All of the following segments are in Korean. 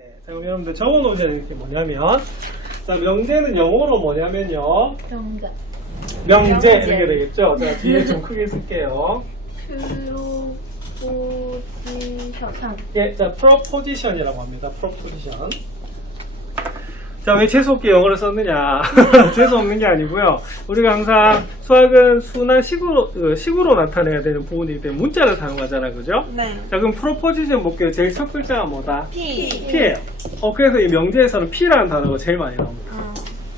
자, 그럼 여러분들 적어놓으시는 게 뭐냐면, 자, 명제는 영어로 뭐냐면요. 명제 이렇게 되겠죠. 자, 뒤에 좀 크게 쓸게요. 프로포지션. 예, 자, 프로포지션이라고 합니다. 프로포지션. 자, 왜 재수없게 영어를 썼느냐? 재수 없는 게 아니고요. 우리가 항상 수학은 수나 식으로 나타내야 되는 부분이기 때문에 문자를 사용하잖아요, 그죠? 네. 자, 그럼 프로포지션 볼게요. 제일 첫 글자가 뭐다? P. P예요. 그래서 이 명제에서는 P라는 단어가 제일 많이 나옵니다.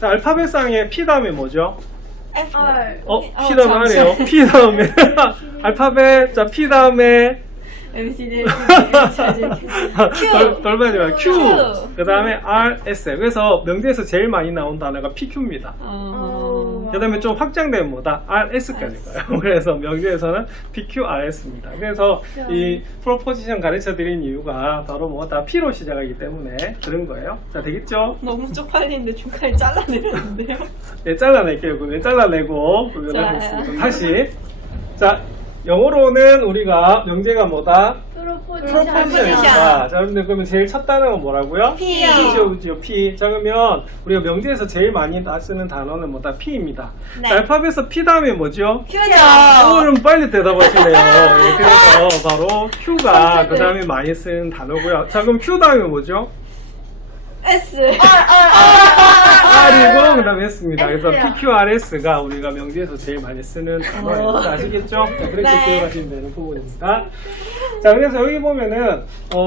자, 알파벳상에 P 다음에 뭐죠? F. P 다음에 아니에요. P 다음에 알파벳. 자, P 다음에 MCD. 돌봐지 마. Q. Q. 그 다음에 R, S. 그래서 명제에서 제일 많이 나온 단어가 PQ입니다. 그 다음에 좀 확장되면 뭐다? RS까지 가요. 그래서 명제에서는 PQ, RS입니다. 그래서 이 프로포지션 가르쳐 드린 이유가 바로 뭐 다 P로 시작하기 때문에 그런 거예요. 자, 되겠죠? 너무 쪽팔리는데 중간에 잘라내는데요? 네, 잘라낼게요. 그러면 잘라내고 그러면 좋아요. 하겠습니다. 다시. 자, 영어로는 우리가 명제가 뭐다? 프로포지션이다. 자, 여러분들 그러면 제일 첫 단어가 뭐라고요? P요. P죠, 그죠? P. 자, 그러면 우리가 명제에서 제일 많이 쓰는 단어는 뭐다? P입니다. 네. 자, 알파벳에서 P 다음에 뭐죠? Q죠. 그럼 빨리 대답하시네요. 예, 그래서 바로 Q가 그 다음에 많이 쓰는 단어고요. 자, 그럼 Q 다음에 뭐죠? S. R이고 그 다음에 S입니다. 그래서 S요. PQRS가 우리가 명제에서 제일 많이 쓰는 단어예요. 아시겠죠? 자, 그렇게 네. 기억하시면 되는 부분입니다. 자, 그래서 여기 보면은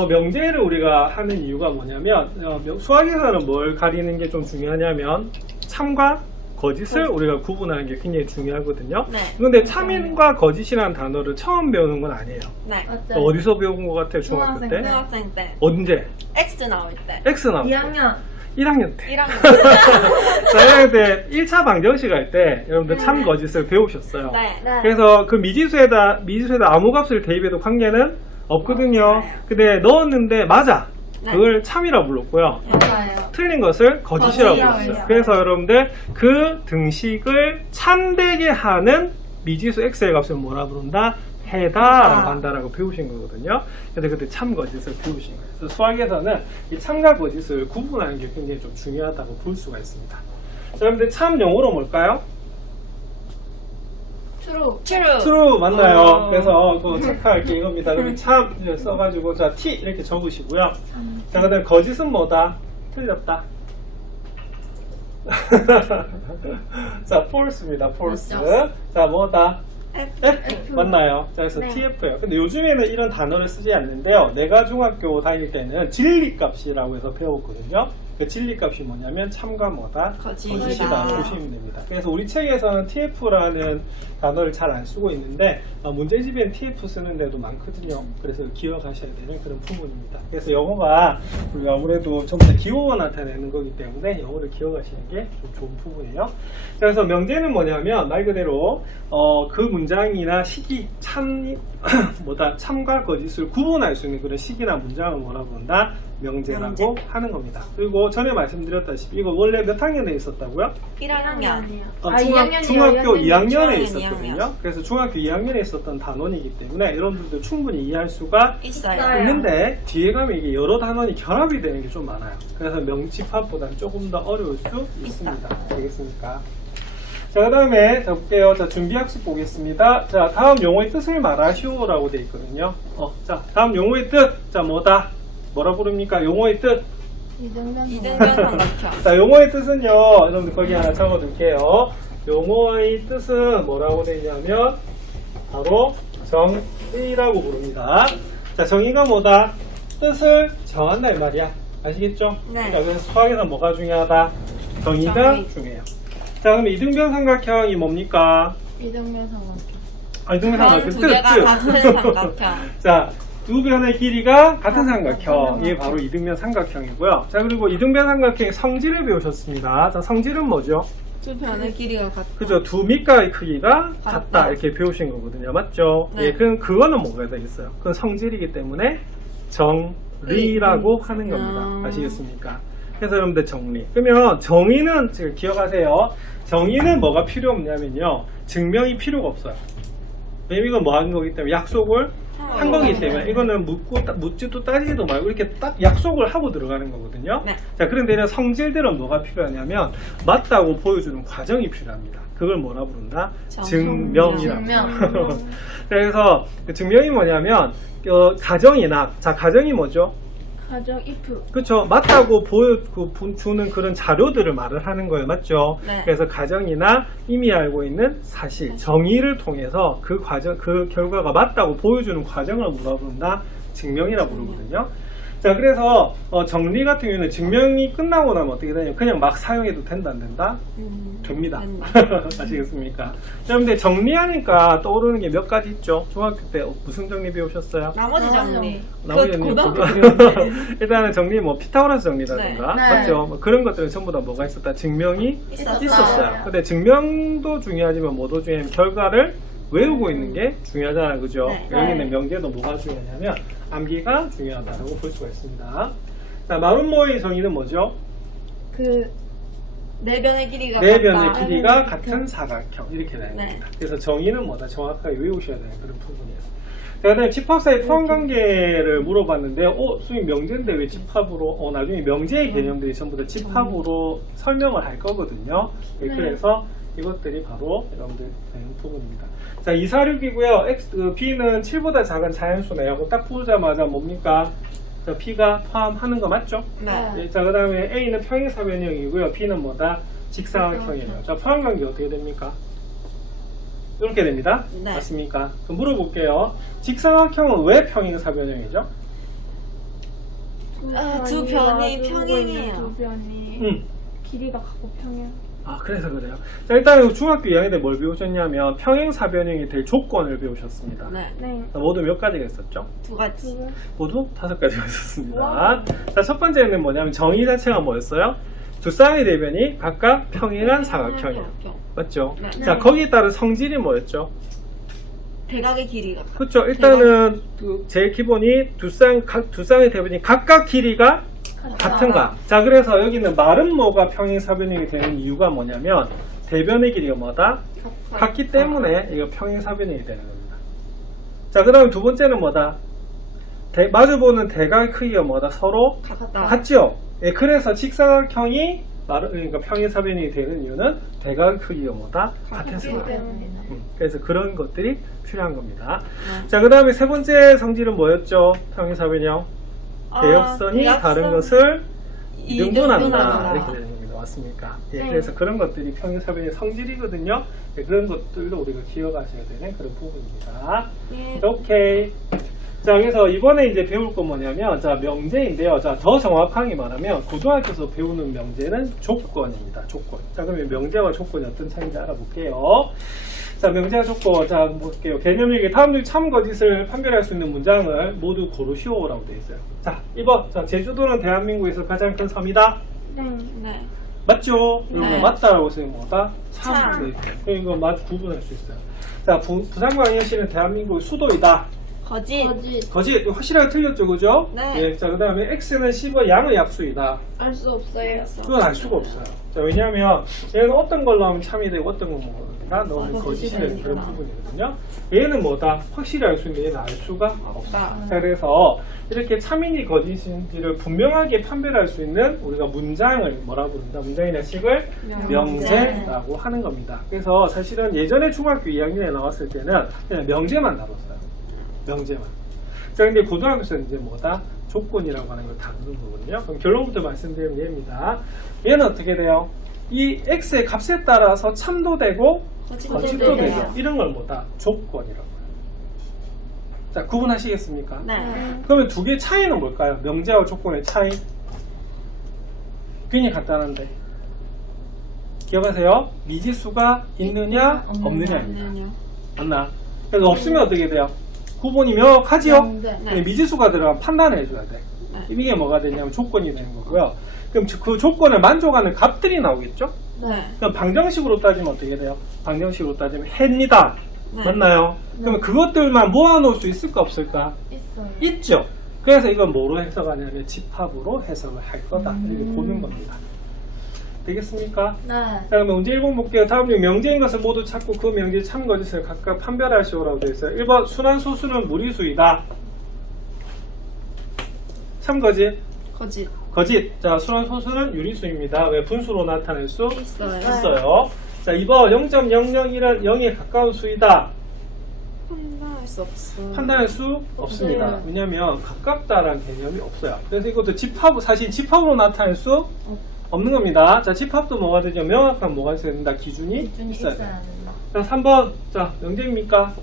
명제를 우리가 하는 이유가 뭐냐면 수학에서는 뭘 가리는 게 좀 중요하냐면 참과 거짓을 우리가 구분하는 게 굉장히 중요하거든요. 네. 그런데 참인과 거짓이라는 단어를 처음 배우는 건 아니에요. 네. 어디서 배운 것 같아요? 중학교 때? 중학생 때. 언제? X 나올 때. X 나올 때? 2학년 1학년 때. 1학년. 자, 1학년 때 1차 방정식 할 때 여러분들 참 거짓을 배우셨어요. 네. 그래서 그 미지수에다 아무 값을 대입해도 관계는 없거든요. 근데 넣었는데 맞아. 네. 그걸 참이라 불렀고요. 맞아요. 틀린 것을 거짓이라고 거짓이라고 불렀어요. 해요. 그래서 여러분들 그 등식을 참되게 하는 미지수 x의 값을 뭐라 부른다? 해다라고 한다라고 배우신 거거든요. 근데 그때 참 거짓을 배우신 거예요. 그래서 수학에서는 이 참과 거짓을 구분하는 게 굉장히 좀 중요하다고 볼 수가 있습니다. 자, 여러분들 참 영어로 뭘까요? True. true 맞나요? 그래서 그거 체크할 게 이겁니다. 그럼 참 이제 써가지고 자 t 이렇게 적으시고요. 자, 그다음 거짓은 뭐다? 틀렸다. 자, false입니다. false. 자, 뭐다? F 맞나요? 자, 그래서 네. TF예요. 근데 요즘에는 이런 단어를 쓰지 않는데요. 내가 중학교 다닐 때는 진리값이라고 해서 배웠거든요. 그 진리값이 뭐냐면 참과 뭐다? 거짓이다. 거짓이다 보시면 됩니다. 그래서 우리 책에서는 TF라는 단어를 잘 안 쓰고 있는데 문제집엔 TF 쓰는 데도 많거든요. 그래서 기억하셔야 되는 그런 부분입니다. 그래서 영어가 우리 아무래도 전부 다 기호가 나타내는 거기 때문에 영어를 기억하시는 게 좀 좋은 부분이에요. 그래서 명제는 뭐냐면 말 그대로 그 문장이나 시기 참과 거짓을 구분할 수 있는 그런 시기나 문장을 뭐라 부른다? 명제라고 하는 겁니다. 그리고 전에 말씀드렸다시피 이거 원래 몇 학년에 있었다고요? 1학년. 중학교 2학년에 중학년 있었거든요. 2학년. 그래서 중학교 2학년에 있었던 단원이기 때문에 여러분들도 충분히 이해할 수가 있어요. 있는데 뒤에 가면 이게 여러 단원이 결합이 되는 게 좀 많아요. 그래서 명집합보다는 조금 더 어려울 수 있습니다. 되겠습니까? 자, 그 다음에 자 볼게요. 자, 준비학습 보겠습니다. 자, 다음 용어의 뜻을 말하시오라고 되어 있거든요. 자, 다음 용어의 뜻. 자, 뭐다? 뭐라 부릅니까? 용어의 뜻. 이등변 삼각형. 자, 용어의 뜻은요. 여러분들 거기 하나 적어둘게요. 용어의 뜻은 뭐라고 되어 있냐면 바로 정의라고 부릅니다. 자, 정의가 뭐다? 뜻을 정한다 이 말이야. 아시겠죠? 네. 자, 그래서 수학에서 뭐가 중요하다? 정의가 정의. 중요해요. 자, 그럼 이등변 삼각형이 뭡니까? 이등변 삼각형. 이등변 삼각형 두 개가 같은 삼각형. 자, 두 변의 길이가 같은 삼각형. 이게 바로 이등변 삼각형이고요. 자, 그리고 이등변 삼각형의 성질을 배우셨습니다. 자, 성질은 뭐죠? 두 변의 길이가 같다. 그죠? 두 밑가의 크기가 같다. 같다. 이렇게 배우신 거거든요. 맞죠? 네. 예, 그거는 뭐가 되겠어요? 그건 성질이기 때문에 정리라고 하는 겁니다. 아시겠습니까? 그래서 여러분들 정리. 그러면 정의는 지금 기억하세요. 정의는 뭐가 필요 없냐면요. 증명이 필요가 없어요. 왜냐면 이건 뭐 하는 거기 때문에 약속을 한 거기 때문에 이거는 묻지도 따지지도 말고 이렇게 딱 약속을 하고 들어가는 거거든요. 네. 자, 그런데 성질들은 뭐가 필요하냐면 맞다고 보여주는 과정이 필요합니다. 그걸 뭐라 부른다? 증명이라고. 그래서 그 증명이 뭐냐면 가정이나 자 가정이 뭐죠? 가정 if. 그렇죠. 맞다고 보여주는 그런 자료들을 말을 하는 거예요. 맞죠? 네. 그래서 가정이나 이미 알고 있는 사실, 정의를 통해서 그 과정, 그 결과가 맞다고 보여주는 과정을 뭐라 부른다? 증명이라고 부르거든요. 자, 그래서 정리 같은 경우는 증명이 끝나고 나면 어떻게 되냐면 그냥 막 사용해도 된다 안 된다? 됩니다. 아시겠습니까? 여러분들 정리하니까 떠오르는 게 몇 가지 있죠? 중학교 때 무슨 정리 배우셨어요? 나머지 정리. 나머지 정리 고등학교 일단은 정리 뭐 피타고라스 정리라든가 네. 맞죠? 뭐 그런 것들은 전부 다 뭐가 있었다? 증명이 있었어요. 근데 증명도 중요하지만 뭐도 중요하면 결과를 외우고 있는 게 중요하잖아요. 그죠? 네. 여기는 명제도 뭐가 중요하냐면 암기가 중요하다고 볼 수가 있습니다. 자, 마룬모의 정의는 뭐죠? 네 변의 길이가 네 변의 같다. 길이가 같은 사각형 이렇게 되는 네. 겁니다. 그래서 정의는 뭐다? 정확하게 외우셔야 되는 그런 부분이에요. 자, 그다음에 집합사의 포함관계를 물어봤는데 선생님 명제인데 왜 집합으로 나중에 명제의 개념들이 전부 다 집합으로 설명을 할 거거든요. 그래서 이것들이 바로 여러분들 되는 부분입니다. 자, 246이고요. B는 7보다 작은 자연수네요. 그럼 딱 부르자마자 뭡니까? 자, B가 포함하는 거 맞죠? 네. 자, 그 다음에 A는 평행사변형이고요. B는 뭐다? 직사각형이에요. 자, 포함관계 어떻게 됩니까? 이렇게 됩니다. 네. 맞습니까? 그럼 물어볼게요. 직사각형은 왜 평행사변형이죠? 두 변이 평행이에요. 두 변이 길이가 같고 평행. 그래서 그래요. 자, 일단 중학교 2학년 때 뭘 배우셨냐면 평행사변형이 될 조건을 배우셨습니다. 네. 네. 자, 모두 몇 가지가 있었죠? 두 가지. 모두 5가지가 있었습니다. 와. 자, 첫 번째는 뭐냐면 정의 자체가 뭐였어요? 두 쌍의 대변이 각각 평행한 사각형이에요. 맞죠? 네. 자, 거기에 따른 성질이 뭐였죠? 대각의 길이가 같다. 그렇죠. 일단은 제일 기본이 두 쌍의 대변이 각각 길이가 같은가. 자, 그래서 여기는 마른 모가 평행사변형이 되는 이유가 뭐냐면 대변의 길이가 뭐다? 같기 때문에 이거 평행사변형이 되는 겁니다. 자, 그 다음에 두 번째는 뭐다? 마주보는 대각의 크기가 뭐다? 서로 같다. 같죠? 예, 그래서 직사각형이 그러니까 평행사변형이 되는 이유는 대각의 크기가 뭐다? 같아서 그래요. 그래서 그런 것들이 필요한 겁니다. 자, 그 다음에 세 번째 성질은 뭐였죠? 평행사변형. 대역선이 다른 것을 이등분한다. 이렇게 되는 겁니다. 맞습니까? 예, 네. 그래서 그런 것들이 평행사변의 성질이거든요. 예, 그런 것들도 우리가 기억하셔야 되는 그런 부분입니다. 예. 오케이. 자, 그래서 이번에 이제 배울 건 뭐냐면, 자, 명제인데요. 자, 더 정확하게 말하면, 고등학교에서 배우는 명제는 조건입니다. 조건. 자, 그러면 명제와 조건이 어떤 차이인지 알아볼게요. 자, 명제와 조건. 자, 볼게요. 개념일기 다음 중 참 거짓을 판별할 수 있는 문장을 모두 고르시오라고 되어 있어요. 자, 2번. 자, 제주도는 대한민국에서 가장 큰 섬이다. 네. 네. 맞죠? 이거 네. 맞다라고 쓰면 뭐다? 참. 참. 네. 그럼 이거 맞 구분할 수 있어요. 자, 부산광역시는 대한민국의 수도이다. 거짓. 거짓. 이거 확실하게 틀렸죠, 그죠? 네. 예, 자, 그 다음에 X는 10의 양의 약수이다. 알 수 없어요. 그건 알 수가 없어요. 자, 왜냐하면 얘는 어떤 걸로 하면 참이 되고 어떤 건 뭐다 넣으면 거짓이 되는 그런 부분이거든요. 얘는 뭐다? 확실히 알 수 있는데 얘는 알 수가 없다. 자, 그래서 이렇게 참인지 거짓인지를 분명하게 판별할 수 있는 우리가 문장을 뭐라고 부른다? 문장의 약식을 명제라고 하는 겁니다. 그래서 사실은 예전에 중학교 2학년에 나왔을 때는 그냥 명제만 다뤘어요. 명제만. 자, 근데 고등학교에서는 이제 뭐다? 조건이라고 하는 걸 다루는 거거든요. 그럼 결론부터 말씀드리면 얘입니다. 얘는 어떻게 돼요? 이 x의 값에 따라서 참도 되고 거짓도 되죠. 이런 걸 뭐다? 조건이라고 해요. 자, 구분하시겠습니까? 네. 그러면 두 개의 차이는 뭘까요? 명제와 조건의 차이? 굉장히 간단한데. 기억하세요? 미지수가 있느냐, 없느냐입니다. 맞나? 그래서 없으면 어떻게 돼요? 구분이 명확하지요? 네. 미지수가 들어가면 판단을 해줘야 돼. 네. 이게 뭐가 되냐면 조건이 되는 거고요. 그럼 그 조건을 만족하는 값들이 나오겠죠? 네. 그럼 방정식으로 따지면 어떻게 돼요? 방정식으로 따지면 해입니다. 네. 맞나요? 그러면 그것들만 모아놓을 수 있을까 없을까? 있어요. 있죠. 그래서 이건 뭐로 해석하냐면 집합으로 해석을 할 거다. 이렇게 보는 겁니다. 되겠습니까? 네. 자, 그러면 문제 1번 볼게요. 다음 중 명제인 것을 모두 찾고 그 명제의 참 거짓을 각각 판별하시오라고 되어 있어요. 1번 순환소수는 무리수이다. 참 거짓. 거짓. 거짓. 자, 순환소수는 유리수입니다. 왜? 분수로 나타낼 수 있어요. 있어요. 자, 2번 0.001은 0에 가까운 수이다. 판단할 수 없어. 판단할 수 없습니다. 네. 왜냐하면 가깝다라는 개념이 없어요. 그래서 이것도 집합, 사실 집합으로 나타낼 수 없는 겁니다. 자, 집합도 뭐가 되죠? 명확한 뭐가 있어야 된다? 기준이 있어야 돼요. 자, 3번. 자, 명제입니까?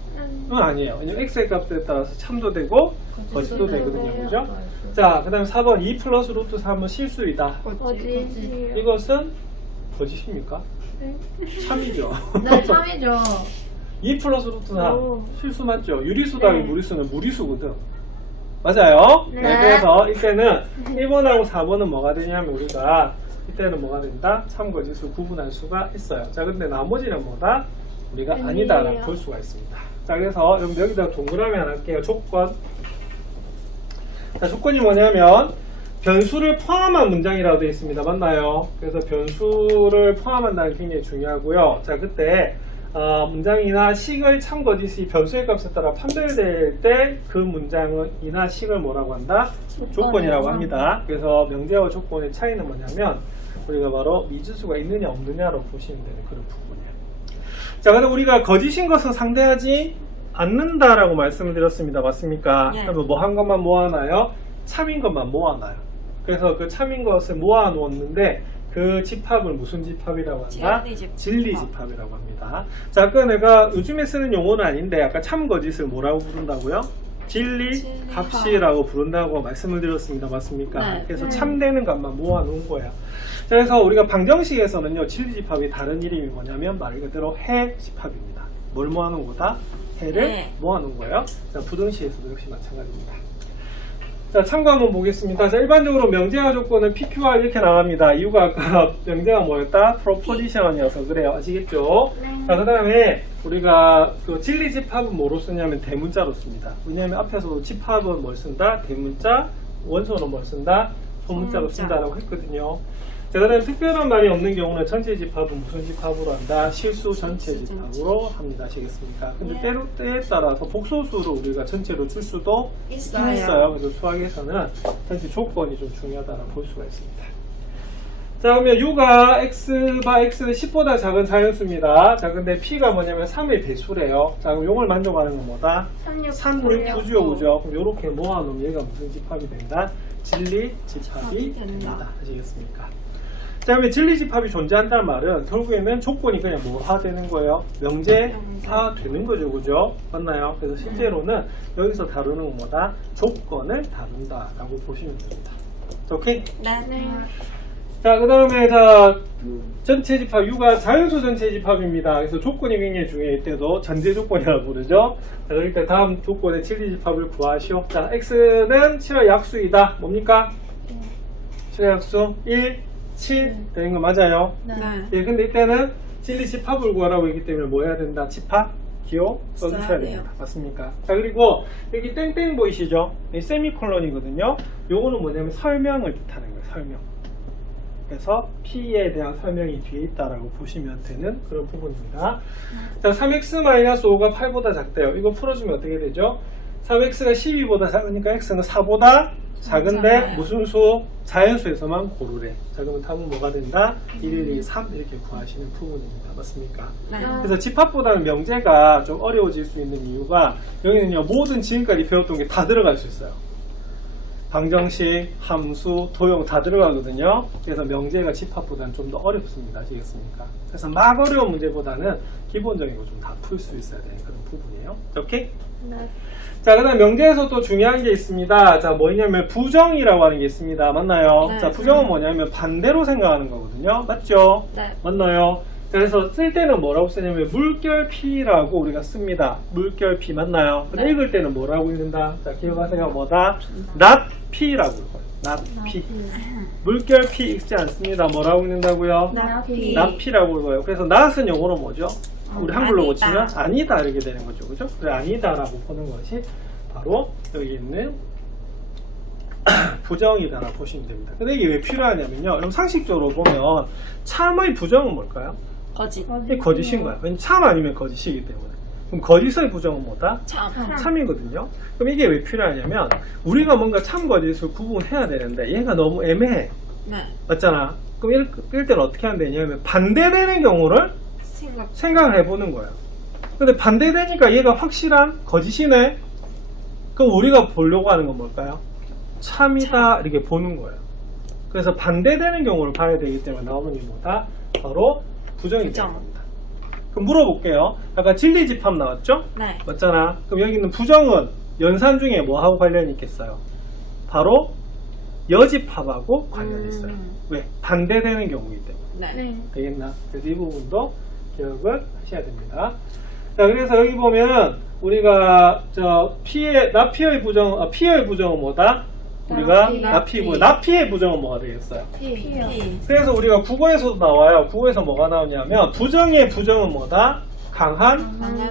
아니에요. 왜냐면 x의 값에 따라서 참도 되고 거짓도 되거든요. 그죠? 자, 그 다음에 4번 2 플러스 루트 3은 실수이다. 거짓. 이것은 거짓입니까? 참이죠. 네, 참이죠. 2 플러스 루트 3 오. 실수 맞죠? 유리수 더하기 네. 무리수는 무리수거든. 맞아요? 네. 그래서 이때는 1번하고 4번은 뭐가 되냐면 우리가 이때는 뭐가 된다? 참거짓을 구분할 수가 있어요. 자, 근데 나머지는 뭐다? 우리가 아니에요. 아니다라고 볼 수가 있습니다. 자, 그래서 여기다 동그라미 하나 할게요. 조건. 자, 조건이 뭐냐면 변수를 포함한 문장이라고 되어 있습니다. 맞나요? 그래서 변수를 포함한다는 게 굉장히 중요하고요. 자, 그때 문장이나 식을 참거짓이 변수의 값에 따라 판별될 때 그 문장이나 식을 뭐라고 한다? 조건이라고 합니다. 그래서 명제와 조건의 차이는 뭐냐면 우리가 바로 미지수가 있느냐 없느냐로 보시면 되는 그런 부분이에요. 자, 근데 우리가 거짓인 것은 상대하지 않는다라고 말씀을 드렸습니다. 맞습니까? 네. 그러면 뭐 한 것만 모아놔요? 참인 것만 모아놔요. 그래서 그 참인 것을 모아놓았는데 그 집합을 무슨 집합이라고 한다? 진리집합이라고 합니다. 자, 아까 내가 요즘에 쓰는 용어는 아닌데 아까 참거짓을 뭐라고 부른다고요? 진리값이라고 부른다고 말씀을 드렸습니다. 맞습니까? 네. 그래서 참되는 값만 모아놓은 거예요. 자, 그래서 우리가 방정식에서는요, 진리집합이 다른 이름이 뭐냐면 말 그대로 해집합입니다. 뭘 모아놓은 거다? 해를 네. 모아놓은 거예요. 자, 부등식에서도 역시 마찬가지입니다. 자, 참고 한번 보겠습니다. 자, 일반적으로 명제와 조건은 PQR 이렇게 나갑니다. 이유가 아까 명제가 뭐였다? 프로포지션이어서 그래요. 아시겠죠? 네. 자, 그 다음에 우리가 그 진리집합은 뭐로 쓰냐면 대문자로 씁니다. 왜냐하면 앞에서도 집합은 뭘 쓴다? 대문자, 원소는 뭘 쓴다? 소문자로 소문자. 쓴다라고 했거든요. 자, 그 다음에 특별한 말이 없는 경우는 전체 집합은 무슨 집합으로 한다? 실수 전체 집합으로 합니다. 아시겠습니까? 근데 네. 때에 따라서 복소수를 우리가 전체로 줄 수도 있어요. 있어요. 그래서 수학에서는 전체 조건이 좀 중요하다고 볼 수가 있습니다. 자, 그러면 U가 X바 X는 10보다 작은 자연수입니다. 자, 근데 P가 뭐냐면 3의 배수래요. 자, 그럼 용을 만족하는 건 뭐다? 369죠, 그죠? 그럼 이렇게 모아놓으면 얘가 무슨 집합이 된다? 진리 집합이 된다. 아시겠습니까? 자, 그러면 진리 집합이 존재한다는 말은 결국에는 조건이 그냥 뭐화 되는 거예요? 명제화 되는 거죠, 그죠? 맞나요? 그래서 실제로는 여기서 다루는 건 뭐다? 조건을 다룬다라고 보시면 됩니다. 자, 오케이? 네. 자, 그 다음에 자 전체 집합 U가 자연수 전체 집합입니다. 그래서 조건이 굉장히 중요해요. 이때도 전제 조건이라고 부르죠. 자, 그러니까 다음 조건의 진리 집합을 구하시오. 자, X는 7의 약수이다. 뭡니까? 7의 약수 1, 7 되는 거 맞아요? 네. 예, 근데 이때는 진리 집합을 구하라고 했기 때문에 뭐 해야 된다? 집합 기호 써주셔야 써야 돼요. 됩니다. 맞습니까? 자, 그리고 여기 땡땡 보이시죠? 이 세미콜론이거든요. 요거는 뭐냐면 설명을 뜻하는 거예요. 설명. 그래서 P에 대한 설명이 뒤에 있다라고 보시면 되는 그런 부분입니다. 자, 3x-5가 8보다 작대요. 이거 풀어주면 어떻게 되죠? 3x가 12보다 작으니까 x는 4보다 작은데 작아요. 무슨 수? 자연수에서만 고르래. 자, 그러면 답은 뭐가 된다? 1, 2, 3 이렇게 구하시는 부분입니다. 맞습니까? 네. 그래서 집합보다는 명제가 좀 어려워질 수 있는 이유가 여기는요, 모든 지금까지 배웠던 게 다 들어갈 수 있어요. 방정식, 함수, 도형 다 들어가거든요. 그래서 명제가 집합보다는 좀 더 어렵습니다. 아시겠습니까? 그래서 막 어려운 문제보다는 기본적인 거 좀 다 풀 수 있어야 되는 그런 부분이에요. 오케이? 네. 자, 그 다음 명제에서 또 중요한 게 있습니다. 자, 뭐냐면 부정이라고 하는 게 있습니다. 맞나요? 네. 자, 부정은 뭐냐면 반대로 생각하는 거거든요. 맞죠? 네. 맞나요? 그래서 쓸 때는 뭐라고 쓰냐면 물결 P라고 우리가 씁니다. 물결 P 맞나요? 근데 네. 읽을 때는 뭐라고 읽는다? 자, 기억하세요. 뭐다? not P라고 읽어요. not P. 물결 P 읽지 않습니다. 뭐라고 읽는다고요? 나피. not P라고 읽어요. 그래서 not은 영어로 뭐죠? 우리 한글로 아니다. 고치면 아니다 이렇게 되는 거죠. 그죠? 그래, 아니다라고 보는 것이 바로 여기 있는 부정이다라고 보시면 됩니다. 근데 이게 왜 필요하냐면요. 여러분 상식적으로 보면 참의 부정은 뭘까요? 거짓. 이게 거짓인 거야. 왜냐면 참 아니면 거짓이기 때문에. 그럼 거짓의 부정은 뭐다? 참. 참이거든요. 그럼 이게 왜 필요하냐면 우리가 뭔가 참 거짓을 구분해야 되는데 얘가 너무 애매해. 네. 맞잖아. 그럼 이럴 때는 어떻게 하면 되냐면 반대되는 경우를 생각을 해보는 거예요. 근데 반대되니까 얘가 확실한 거짓이네. 그럼 우리가 보려고 하는 건 뭘까요? 참이다 이렇게 보는 거예요. 그래서 반대되는 경우를 봐야 되기 때문에 나오는 게 뭐다? 바로 부정이 되는 부정. 겁니다. 그럼 물어볼게요. 아까 진리집합 나왔죠? 네. 맞잖아. 그럼 여기 있는 부정은 연산 중에 뭐하고 관련이 있겠어요? 바로 여집합하고 관련이 있어요. 왜? 반대되는 경우이기 때문에. 네. 되겠나? 그래서 이 부분도 기억을 하셔야 됩니다. 자, 그래서 여기 보면 우리가 나피의 부정, 피의 부정은 뭐다? 우리가 나피고 나피의 부정은 뭐가 되겠어요? 피요. 그래서 우리가 국어에서도 나와요. 국어에서 뭐가 나오냐면 부정의 부정은 뭐다? 강한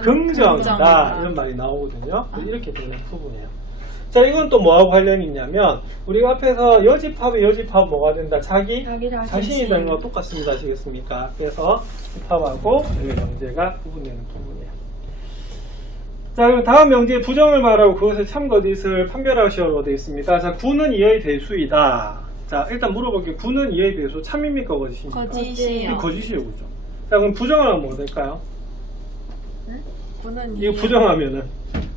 긍정이다. 긍정이다. 이런 말이 나오거든요. 이렇게 되는 부분이에요. 자, 이건 또 뭐하고 관련이 있냐면 우리가 앞에서 여집합의 여집합 뭐가 된다? 자신이 되는 거 똑같습니다. 아시겠습니까? 그래서 집합하고 여기 명제가 구분되는 부분이에요. 자, 그럼 다음 명제의 부정을 말하고 그것을 참 거짓을 판별하시오로 되어 있습니다. 자, 9는 2의 대수이다. 자, 일단 물어볼게요. 9는 2의 대수 참입니까? 거짓입니까? 거짓이요. 거짓이에요. 그죠? 자, 그럼 부정하면 뭐가 될까요? 구는 이거 부정하면은.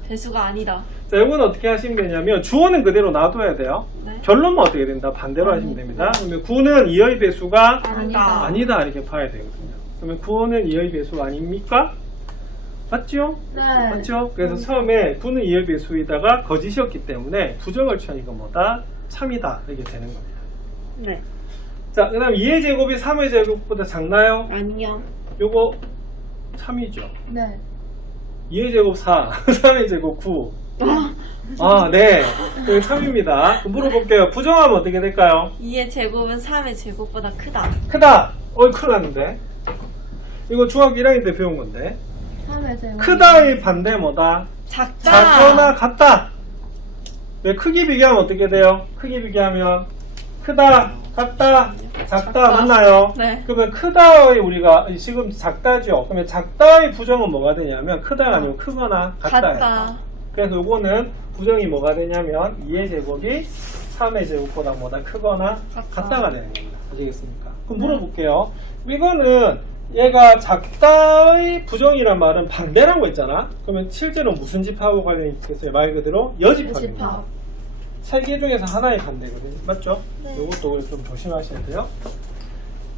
대수가 아니다. 자, 이거는 어떻게 하시면 되냐면 주어는 그대로 놔둬야 돼요. 네. 결론만 어떻게 된다? 반대로 하시면 됩니다. 그러면 9는 2의 배수가 아니다. 아니다 이렇게 봐야 되거든요. 그러면 9는 2의 배수가 아닙니까? 맞죠? 네. 맞죠? 그래서 처음에 9는 2의 배수이다가 거짓이었기 때문에 부정을 취하니까 뭐다? 참이다 이렇게 되는 겁니다. 네. 자, 그 다음 2의 제곱이 3의 제곱보다 작나요? 아니요. 요거 3이죠. 네. 2의 제곱 4, 3의 제곱 9. 아, 네. 3입니다. 그럼 물어볼게요. 부정하면 어떻게 될까요? 2의 제곱은 3의 제곱보다 크다. 크다! 큰일 났는데. 이거 중학교 1학년 때 배운 건데. 3의 제곱. 크다의 반대 뭐다? 작다. 작거나 같다. 왜 크기 비교하면 어떻게 돼요? 크기 비교하면 크다, 같다, 작다 맞나요? 네. 그러면 크다의 우리가 지금 작다죠. 그러면 작다의 부정은 뭐가 되냐면 크다가 아니고 크거나 같다예요. 같다. 그래서 요거는 부정이 뭐가 되냐면 2의 제곱이 3의 제곱보다 뭐다 크거나 같다가 되는 겁니다. 아시겠습니까? 그럼 물어볼게요. 이거는 얘가 작다의 부정이란 말은 반대라고 했잖아. 그러면 실제로 무슨 집합하고 관련이 있겠어요? 말 그대로 여집합입니다. 여집합. 세 개 중에서 하나의 반대거든요. 맞죠? 네. 요것도 좀 조심하셔야 돼요.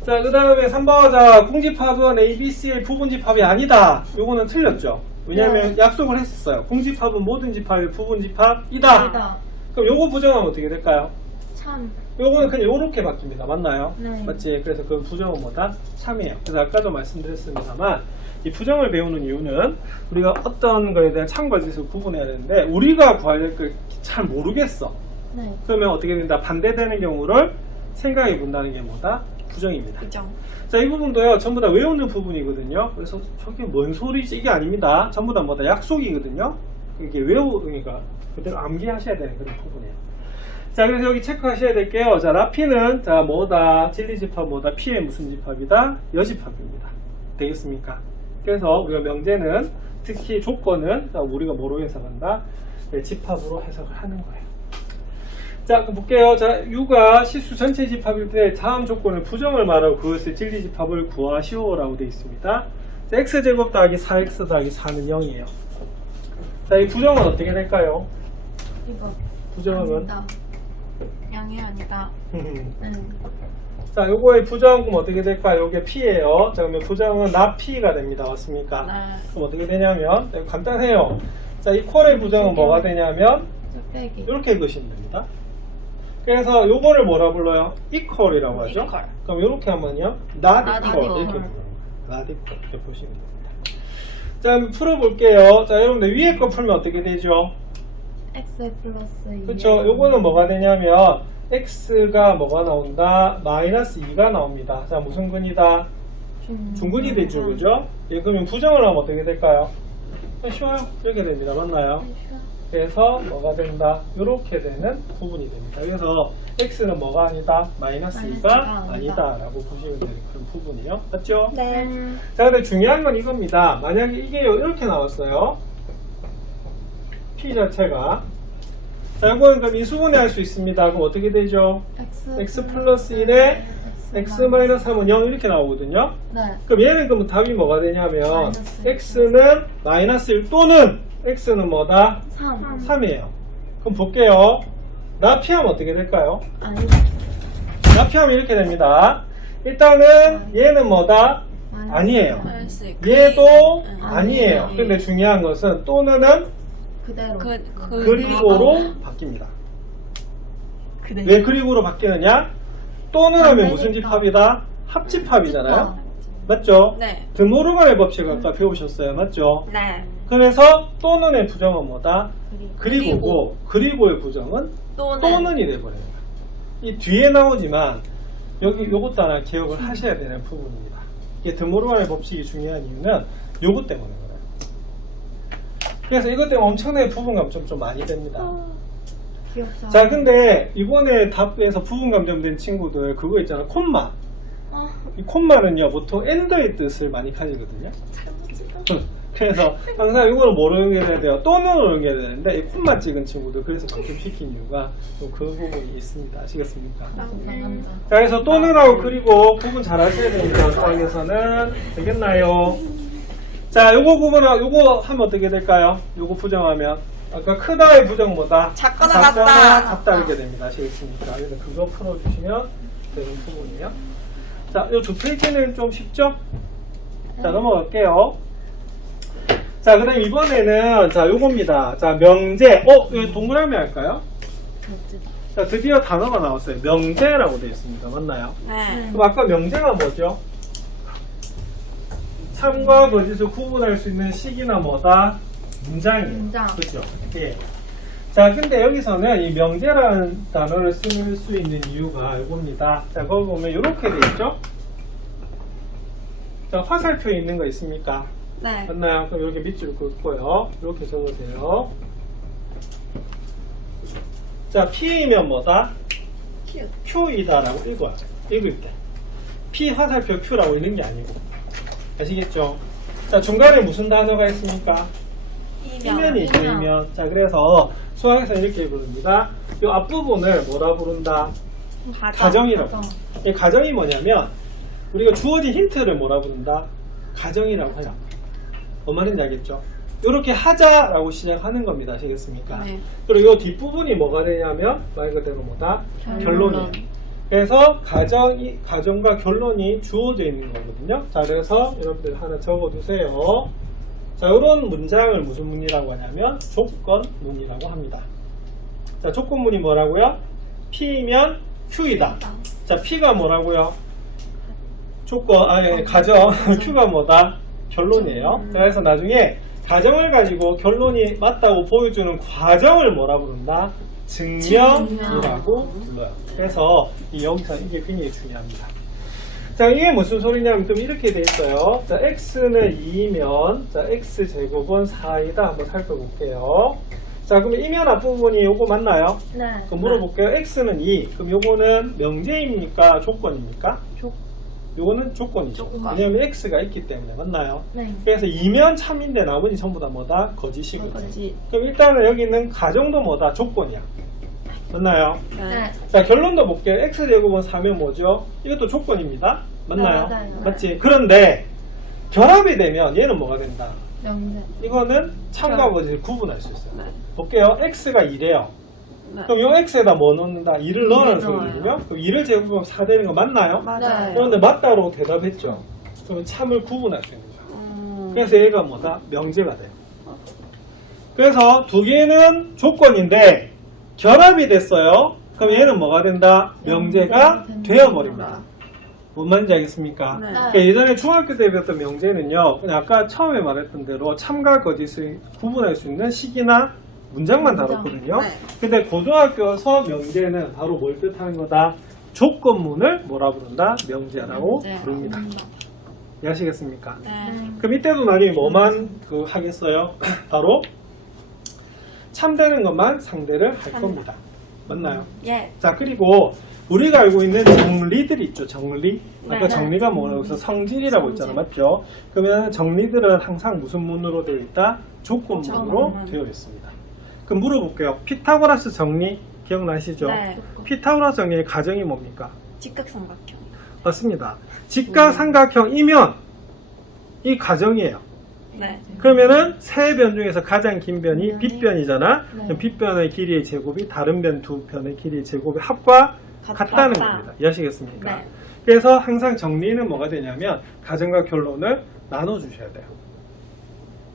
자, 그 다음에 3번. 자, 공집합은 ABC의 부분집합이 아니다. 요거는 틀렸죠. 왜냐하면 약속을 했었어요. 공집합은 모든 집합의 부분집합이다. 아니다. 그럼 요거 부정하면 어떻게 될까요? 참. 요거는 그냥 요렇게 바뀝니다. 맞나요? 네. 맞지? 그래서 그 부정은 뭐다? 참이에요. 그래서 아까도 말씀드렸습니다만 이 부정을 배우는 이유는 우리가 어떤 거에 대한 참거짓을 구분해야 되는데 우리가 구할 걸 잘 모르겠어. 네. 그러면 어떻게 된다? 반대되는 경우를 생각해 본다는 게 뭐다? 부정입니다. 부정. 자, 이 부분도요, 전부 다 외우는 부분이거든요. 그래서 저게 뭔 소리지? 이게 아닙니다. 전부 다 뭐다? 약속이거든요. 이게 외우니까 그대로 암기하셔야 되는 그런 부분이에요. 자, 그래서 여기 체크하셔야 될게요. 자, 라피는, 자, 뭐다? 진리집합 뭐다? 피의 무슨 집합이다? 여집합입니다. 되겠습니까? 그래서 우리가 명제는, 특히 조건은, 자, 우리가 뭐로 해석한다? 네, 집합으로 해석을 하는 거예요. 자, 그럼 볼게요. 자, U가 실수 전체 집합일 때 다음 조건을 부정을 말하고 그것의 진리집합을 구하시오라고 되어 있습니다. 자, x제곱 더하기 4x 더하기 4는 0이에요. 자, 이 부정은 어떻게 될까요? 이거. 부정하면? 아니다. 양이 아니다. 자, 요거의 부정은 어떻게 될까요? 요게 P예요. 자, 그러면 부정은 나 P가 됩니다. 맞습니까? 네. 그럼 어떻게 되냐면, 간단해요. 자, 이 콜의 부정은 뭐가 되냐면, 빼기. 이렇게 읽으시면 됩니다. 그래서 요거를 뭐라 불러요? equal이라고 하죠. equal. 그럼 이렇게 하면요, not not equal equal. 이렇게 불러요. not equal 이렇게 보시면 됩니다. 자, 한번 풀어볼게요. 자, 여러분들 위에 거 풀면 어떻게 되죠? x 플러스 2. 그렇죠. 요거는 뭐가 되냐면 x가 뭐가 나온다? 마이너스 2가 나옵니다. 자, 무슨 근이다? 중근이 되죠, 그죠? 예, 그러면 부정을 하면 어떻게 될까요? 쉬워요. 이렇게 됩니다. 맞나요? 그래서 뭐가 된다? 이렇게 되는 부분이 됩니다. 그래서 x는 뭐가 아니다? 마이너스 2가 아니다 라고 보시면 되는 그런 부분이에요. 맞죠? 네. 자, 근데 중요한 건 이겁니다. 만약에 이게 이렇게 나왔어요. p 자체가. 자, 이거는 그럼 인수분해 할 수 있습니다. 그럼 어떻게 되죠? x 플러스 1에 x 마이너스 3은 0 이렇게 나오거든요. 네. 그럼 얘는 그럼 답이 뭐가 되냐면 마이너스 일. x는 마이너스 1 또는 x는 뭐다? 3. 3이에요. 그럼 볼게요. 납피하면 어떻게 될까요? 아니. 납피하면 이렇게 됩니다. 일단은 얘는 뭐다? 아니에요. 마이너스 일. 얘도 응. 아니에요. 근데 중요한 것은 또는은 그대로. 그리고로 바뀝니다. 그대. 왜 그리고로 바뀌느냐? 또는 하면 반대니까. 무슨 집합이다? 합집합이잖아요. 맞죠? 네. 드모르간의 법칙을 아까 배우셨어요. 맞죠? 네. 그래서 또는의 부정은 뭐다? 그리고고 그리고의 부정은 또는. 또는이 돼버려요. 이 뒤에 나오지만 여기 요것도 하나 기억을 하셔야 되는 부분입니다. 이게 드모르간의 법칙이 중요한 이유는 요것 때문에 그래요. 그래서 이것 때문에 엄청나게 부분감 좀 많이 됩니다. 귀엽다. 자, 근데 이번에 답에서 부분감 좀 된 친구들 그거 있잖아, 콤마. 이 콤마는요 보통 엔드의 뜻을 많이 가지거든요. 그래서 항상 이거는 뭐로 연결해야 돼요? 또는으로 연결해야 되는데 이 콤마 찍은 친구들 그래서 방점시킨 이유가 좀 그 부분이 있습니다. 아시겠습니까? 나간다. 자, 그래서 또는하고 그리고 구분 잘 하셔야 됩니다. 수학에서는. 되겠나요? 자, 요거 구분하고 요거 하면 어떻게 될까요? 요거 부정하면 아까 크다의 부정 뭐다? 작거나 같다. 같다 이렇게 됩니다. 아시겠습니까? 그래서 그거 풀어주시면 되는 부분이에요. 자, 요 두 페이지는 좀 쉽죠? 자, 넘어갈게요. 자, 그 다음 이번에는 자, 요겁니다. 자, 명제. 이거 동그라미 할까요? 자, 드디어 단어가 나왔어요. 명제라고 되어 있습니다. 맞나요? 네. 그럼 아까 명제가 뭐죠? 참과 거짓을 구분할 수 있는 식이나 뭐다? 문장이에요. 문장. 그렇죠? 예. 자, 근데 여기서는 이 명제라는 단어를 쓸 수 있는 이유가 이겁니다. 자, 거기 보면 이렇게 돼 있죠? 자, 화살표 있는 거 있습니까? 네. 맞나요? 그럼 이렇게 밑줄 긋고요. 이렇게 적으세요. 자, P이면 뭐다? Q이다라고 읽어요. 읽을 때. P 화살표 Q라고 읽는 게 아니고. 아시겠죠? 자, 중간에 무슨 단어가 있습니까? 이면이죠, 이면. 이면. 자, 그래서 수학에서 이렇게 부릅니다. 이 앞부분을 뭐라 부른다? 가정이라고. 가정. 이 가정이 뭐냐면, 우리가 주어진 힌트를 뭐라 부른다? 가정이라고 하자. 뭔 말인지 알겠죠? 이렇게 하자라고 시작하는 겁니다. 아시겠습니까? 네. 그리고 이 뒷부분이 뭐가 되냐면, 말 그대로 뭐다? 결론이에요. 그래서 가정과 결론이 주어져 있는 거거든요. 자, 그래서 여러분들 하나 적어두세요. 자, 이런 문장을 무슨 문이라고 하냐면 조건문이라고 합니다. 자, 조건문이 뭐라고요? P이면 Q이다. 자, P가 뭐라고요? 가정. Q가 뭐다? 결론이에요. 자, 그래서 나중에 가정을 가지고 결론이 맞다고 보여주는 과정을 뭐라 부른다? 증명이라고 불러요. 그래서 여기서 이게 굉장히 중요합니다. 자, 이게 무슨 소리냐면 좀 이렇게 돼 있어요. 자, x는 2이면 자, x제곱은 4이다. 한번 살펴볼게요. 자, 그러면 이면 앞부분이 요거 맞나요? 네. 그럼 물어볼게요. x는 2. 그럼 요거는 명제입니까? 조건입니까? 요거는 조건이죠. 조건. 왜냐하면 x가 있기 때문에 맞나요? 네. 그래서 2면 참인데 나머지 전부 다 뭐다? 거짓이거든요. 거짓. 그럼 일단은 여기 있는 가정도 뭐다? 조건이야. 맞나요? 네. 자, 결론도 볼게요. x제곱은 4면 뭐죠? 이것도 조건입니다. 맞나요? 네, 맞아요. 맞지? 그런데 결합이 되면 얘는 뭐가 된다? 명제. 이거는 참과 거짓을 구분할 수 있어요. 네. 볼게요. x가 2래요. 네. 그럼 요 x에다 뭐 넣는다? 2를 넣으라는 넣어요. 소리거든요. 그럼 2를 제곱하면 4 되는 거 맞나요? 맞아요. 그런데 맞다고 대답했죠. 그러면 참을 구분할 수 있는 거죠. 그래서 얘가 뭐다? 명제가 돼요. 그래서 두 개는 조건인데 결합이 됐어요. 그럼 얘는 뭐가 된다? 명제가 되어버립니다. 뭔 말인지 알겠습니까? 네. 그러니까 예전에 중학교 때 배웠던 명제는요, 그냥 아까 처음에 말했던 대로 참과 거짓을 구분할 수 있는 식이나 문장만 다뤘거든요. 네. 근데 고등학교에서 명제는 바로 뭘 뜻하는 거다? 조건문을 뭐라 부른다? 명제라고 명제. 부릅니다. 이해하시겠습니까? 네. 그럼 이때도 나중에 뭐만 하겠어요? 바로 참되는 것만 상대를 할 겁니다. 맞나요? 예. 자, 그리고 우리가 알고 있는 정리들 있죠. 정리. 아까 네. 정리가 뭐라고 해서 성질이라고 있잖아. 맞죠? 그러면 정리들은 항상 무슨 문으로 되어 있다? 조건문으로 조건문. 되어 있습니다. 그럼 물어볼게요. 피타고라스 정리 기억나시죠? 네. 피타고라스 정리의 가정이 뭡니까? 직각삼각형. 맞습니다. 직각삼각형이면 이 가정이에요. 네. 그러면은 세 변 중에서 가장 긴 변이 변이? 빗변이잖아. 네. 그럼 빗변의 길이의 제곱이 다른 변 두 변의 길이의 제곱의 합과 같다는 같다. 겁니다. 이해하시겠습니까? 네. 그래서 항상 정리는 뭐가 되냐면 가정과 결론을 나눠주셔야 돼요.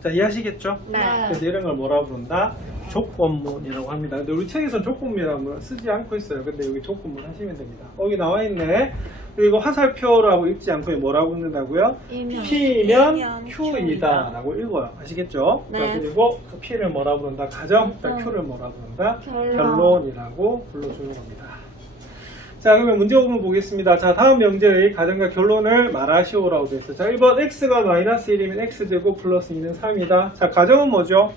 자, 이해하시겠죠? 네. 그래서 이런 걸 뭐라 부른다? 조건문이라고 합니다. 근데 우리 책에서는 조건문이라는 걸 쓰지 않고 있어요. 근데 여기 조건문 하시면 됩니다. 여기 나와 있네. 그리고 화살표라고 읽지 않고 뭐라고 읽는다고요? 이면 P면 P면 Q이다 라고 읽어요. 아시겠죠? 네. 자, 그리고 그 P를 뭐라 부른다? 가정, Q를 뭐라 부른다? 결론이라고 불러주는 겁니다. 자, 그러면 문제 5번 보겠습니다. 자, 다음 명제의 가정과 결론을 말하시오라고 되어 있어요. 자, 1번 x가 마이너스 1이면 x제곱 플러스 2는 3이다. 자, 가정은 뭐죠?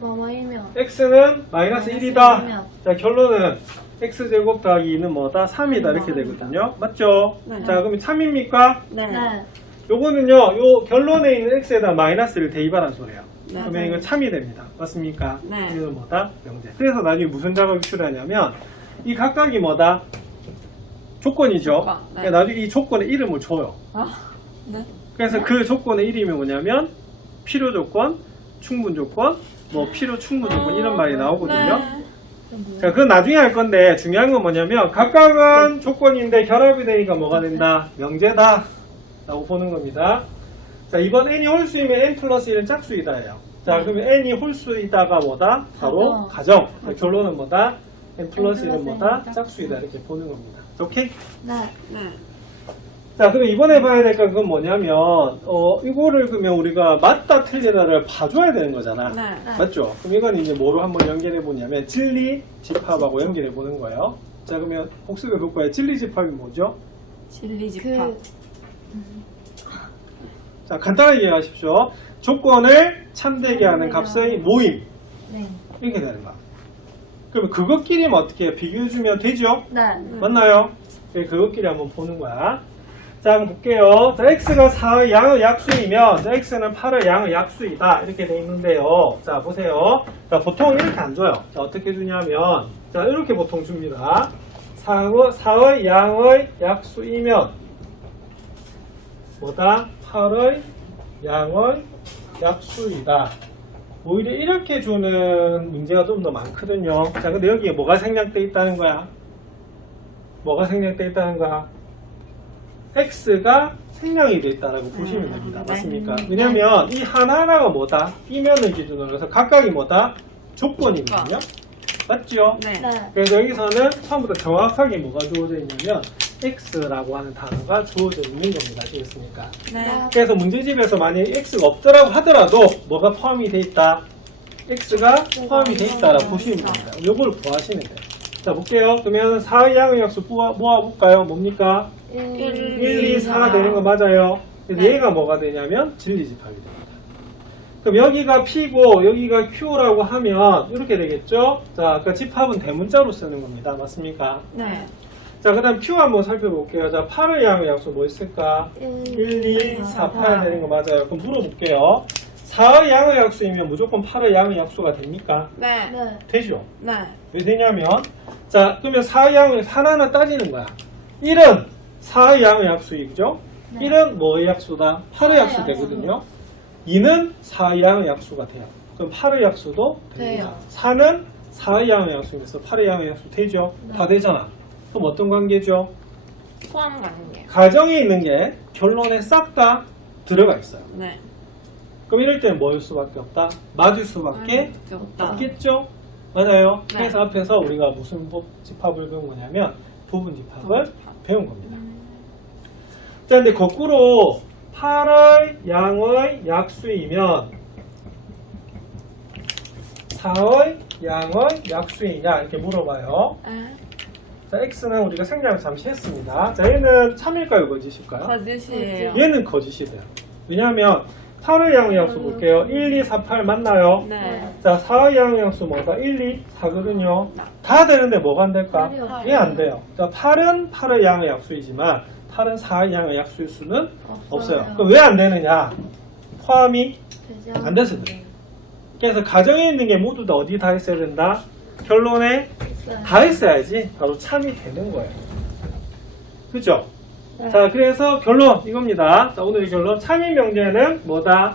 뭐뭐이면 x는 마이너스 마이너스 1이다. 1이면. 자, 결론은 x제곱 더하기 2는 뭐다? 3이다. 이렇게 되거든요. 맞죠? 네. 자, 그러면 참입니까? 네. 네. 요거는요, 요 결론에 있는 x에다 마이너스를 대입하라는 소리예요. 네. 그러면 이건 참이 됩니다. 맞습니까? 네. 이건 뭐다? 명제. 그래서 나중에 무슨 작업이 필요하냐면 이 각각이 뭐다? 조건이죠. 조건, 네. 그러니까 나중에 이 조건에 이름을 줘요. 아, 네. 그래서 그 조건의 이름이 뭐냐면 필요 조건, 충분 조건, 뭐 필요 충분 조건 이런 말이 나오거든요. 네. 자, 그건 나중에 할 건데 중요한 건 뭐냐면 각각은 조건인데 결합이 되니까 뭐가 된다? 명제다 라고 보는 겁니다. 자, 이번 n이 홀수이면 n 플러스 1은 짝수이다예요. 자, 그러면 n이 홀수이다가 뭐다? 바로 가정. 결론은 뭐다? n 플러스 1은 뭐다? 짝수이다 이렇게 보는 겁니다. 오케이? 네. 네. 자, 그럼 이번에 봐야 될 건 그건 뭐냐면 이거를 그러면 우리가 맞다 틀리다를 봐줘야 되는 거잖아. 네. 맞죠? 그럼 이건 이제 뭐로 한번 연결해 보냐면 진리 집합하고 연결해 보는 거예요. 자, 그러면 복습해 볼 거예요. 진리 집합이 뭐죠? 진리집합. 자, 간단하게 이해하십시오. 조건을 참되게 하는 값의 모임. 네. 이렇게 되는 거야. 그러면 그것끼리만 어떻게 해요? 비교해주면 되죠? 네. 맞나요? 그것끼리 한번 보는 거야. 자, 한번 볼게요. 자, x가 4의 양의 약수이면 자, x는 8의 양의 약수이다. 이렇게 돼 있는데요. 자, 보세요. 자, 보통 이렇게 안 줘요. 자, 어떻게 주냐면 자, 이렇게 보통 줍니다. 4의 양의 약수이면 뭐다? 8의 양의 약수이다. 오히려 이렇게 주는 문제가 좀 더 많거든요. 자, 근데 여기에 뭐가 생략되어 있다는 거야? 뭐가 생략되어 있다는 거야? x가 생략이 되어 있다라고 보시면 됩니다. 네. 맞습니까? 왜냐면 이 하나하나가 뭐다? 이면을 기준으로 해서 각각이 뭐다? 조건이거든요. 맞죠? 네. 네. 그래서 여기서는 처음부터 정확하게 뭐가 주어져 있냐면 x라고 하는 단어가 주어져 있는 겁니다. 아시겠습니까? 네. 그래서 문제집에서 만약에 x가 없더라고 하더라도 뭐가 포함이 돼 있다? x가 포함이 돼 있다라고 보시면 됩니다. 요걸 구하시면 돼요. 자, 볼게요. 그러면 4의 양의 약수 모아볼까요? 뭡니까? 1, 2, 4가 되는 거 맞아요. 그래서 네. 얘가 뭐가 되냐면 진리집합이 됩니다. 그럼 여기가 P고 여기가 Q라고 하면 이렇게 되겠죠? 자, 아까 집합은 대문자로 쓰는 겁니다. 맞습니까? 네. 자, 그 다음 Q 한번 살펴볼게요. 자, 8의 양의 약수 뭐 있을까? 1, 2, 4, 8 되는 거 맞아요. 그럼 물어볼게요. 4의 양의 약수이면 무조건 8의 양의 약수가 됩니까? 네. 네. 되죠? 네. 왜 되냐면, 자, 그러면 4의 양을 하나하나 따지는 거야. 1은 4의 양의 약수이죠? 네. 1은 뭐의 약수다? 8의 약수 약수. 되거든요. 2는 4의 양의 약수가 돼요. 그럼 8의 약수도 됩니다. 돼요. 4는 4의 양의 약수에서 8의 양의 약수 되죠? 네. 다 되잖아. 그럼 어떤 관계죠? 포함 관계. 가정에 있는 게 결론에 싹 다 들어가 있어요. 네. 그럼 이럴 때는 뭐일 수밖에 없다? 맞을 수밖에 없다. 없겠죠? 맞아요. 네. 그래서 앞에서 우리가 무슨 집합을 배운 거냐면 부분 집합을 배운 겁니다. 자, 근데 거꾸로 8의 양의 약수이면 4의 양의 약수이냐 이렇게 물어봐요. 네. 자, x는 우리가 생략 잠시 했습니다. 자, 얘는 참일까요, 거짓일까요? 거짓이에요. 얘는 거짓이 돼요. 왜냐하면 8의 양의양수 볼게요. 1, 2, 4, 8 맞나요? 네. 자, 4의 양의양수 뭐가 1, 2, 4거든요. 다 되는데 뭐가 안 될까? 팔이요. 왜 안 돼요? 자, 8은 8의 양의약수이지만 8은 4의 양의약수일 수는 없어요. 그럼 왜 안 되느냐? 포함이 되지 안 돼서 그래요. 그래서 가정에 있는 게 모두 다 어디 다 있어야 된다? 결론에 다 있어야지 바로 참이 되는 거예요. 그죠? 네. 자, 그래서 결론 이겁니다. 자, 오늘의 결론. 참이 명제는 뭐다?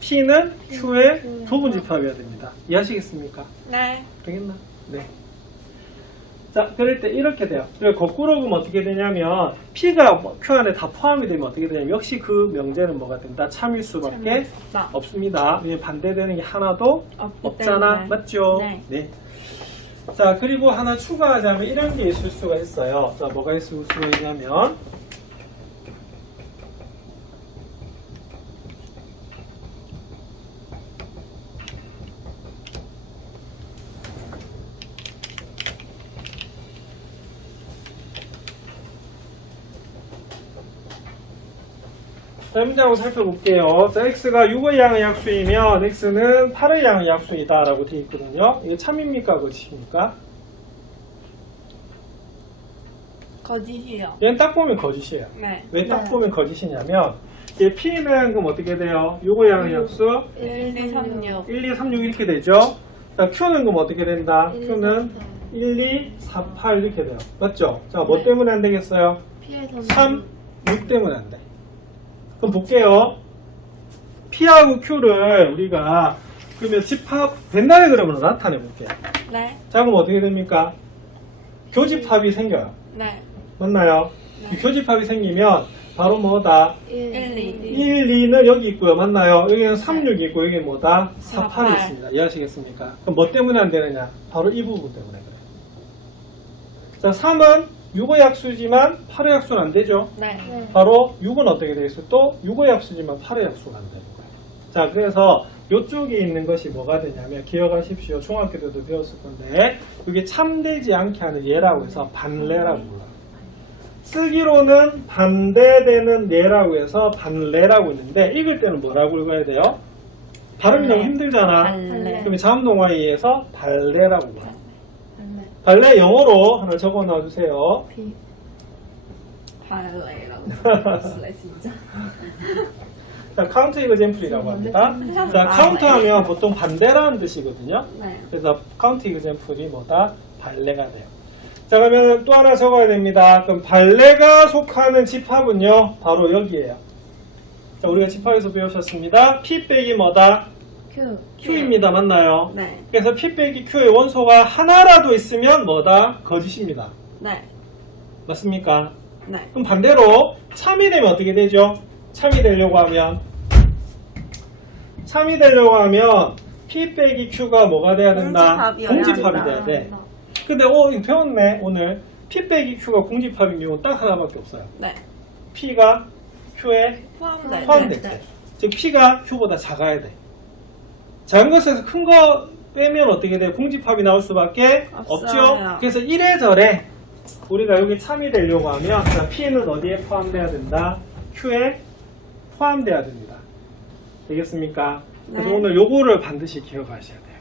P는 Q의 부분집합이어야 됩니다. 이해하시겠습니까? 네. 되겠나? 네. 자, 그럴 때 이렇게 돼요. 그리고 거꾸로 보면 어떻게 되냐면 P가 Q 안에 다 포함이 되면 어떻게 되냐면 역시 그 명제는 뭐가 된다? 참일 수밖에 나. 없습니다. 왜냐면 반대되는 게 하나도 없기 없잖아. 때문에. 맞죠? 네. 자, 그리고 하나 추가하자면 이런 게 있을 수가 있어요. 자, 뭐가 있을 수가 있냐면 자, 문장을 살펴볼게요. 자, x가 6의 양의 약수이면 x는 8의 양의 약수이다 라고 되어 있거든요. 이게 참입니까? 거짓입니까? 거짓이요. 얘는 딱 보면 거짓이에요. 네. 왜 딱 네. 보면 거짓이냐면 얘 p는 그럼 어떻게 돼요? 6의 양의 약수 1, 2, 3, 6. 1, 2, 3, 6 이렇게 되죠? 자, q는 그럼 어떻게 된다? 1, 2, q는 4, 8. 1, 2, 4, 8 이렇게 돼요. 맞죠? 자, 뭐 네. 때문에 안 되겠어요? 피해서 3, 6 때문에 안 돼. 그럼 볼게요. P하고 Q를 우리가 그러면 집합 벤다의 그림으로 나타내 볼게요. 네. 자, 그럼 어떻게 됩니까? 교집합이 생겨요. 네. 맞나요? 네. 이 교집합이 생기면 바로 뭐다? 1, 1, 2. 1, 2는 여기 있고요. 맞나요? 여기는 3, 6이 있고 여기 뭐다? 4, 4, 8이 8. 있습니다. 이해하시겠습니까? 그럼 뭐 때문에 안 되느냐? 바로 이 부분 때문에 그래요. 자, 3은 6의 약수지만 8의 약수는 안 되죠? 네. 네. 바로 6은 어떻게 되겠어요? 또 6의 약수지만 8의 약수가 안 되는 거예요. 자, 그래서 이쪽에 있는 것이 뭐가 되냐면 기억하십시오. 중학교 때도 배웠을 건데 이게 참되지 않게 하는 예라고 해서 반례라고 불러요. 쓰기로는 반대되는 예라고 해서 반례라고 있는데 읽을 때는 뭐라고 읽어야 돼요? 발음이 너무 힘들잖아. 발레. 그럼 자음동화에 의해서 발레라고 불러요. 네. 발레 영어로 하나 적어 놔주세요. 비. 발레라고. 진짜. 자, 카운트 이그젠플이라고 합니다. 자, 카운트 하면 보통 반대라는 뜻이거든요. 네. 그래서 카운트 이그젠플이 뭐다? 발레가 돼요. 자, 그러면 또 하나 적어야 됩니다. 그럼 발레가 속하는 집합은요, 바로 여기에요. 자, 우리가 집합에서 배우셨습니다. P 빼기 뭐다? Q. Q입니다. 맞나요? 네. 그래서 P 빼기 Q의 원소가 하나라도 있으면 뭐다? 거짓입니다. 네. 맞습니까? 네. 그럼 반대로 참이 되면 어떻게 되죠? 참이 되려고 하면 P 빼기 Q가 뭐가 돼야 된다? 공집합이어야 공집합이 한다. 돼야 돼. 근데 이거 배웠네 오늘. P 빼기 Q가 공집합인 경우는 딱 하나밖에 없어요. 네. P가 Q에 포함될 포함될 때. 즉 P가 Q보다 작아야 돼. 작은 것에서 큰 거 빼면 어떻게 돼요? 공집합이 나올 수밖에 없어요. 없죠. 그래서 이래저래 우리가 여기 참이 되려고 하면 자, P는 어디에 포함돼야 된다? Q에 포함돼야 됩니다. 되겠습니까? 그래서 네. 오늘 요거를 반드시 기억하셔야 돼요.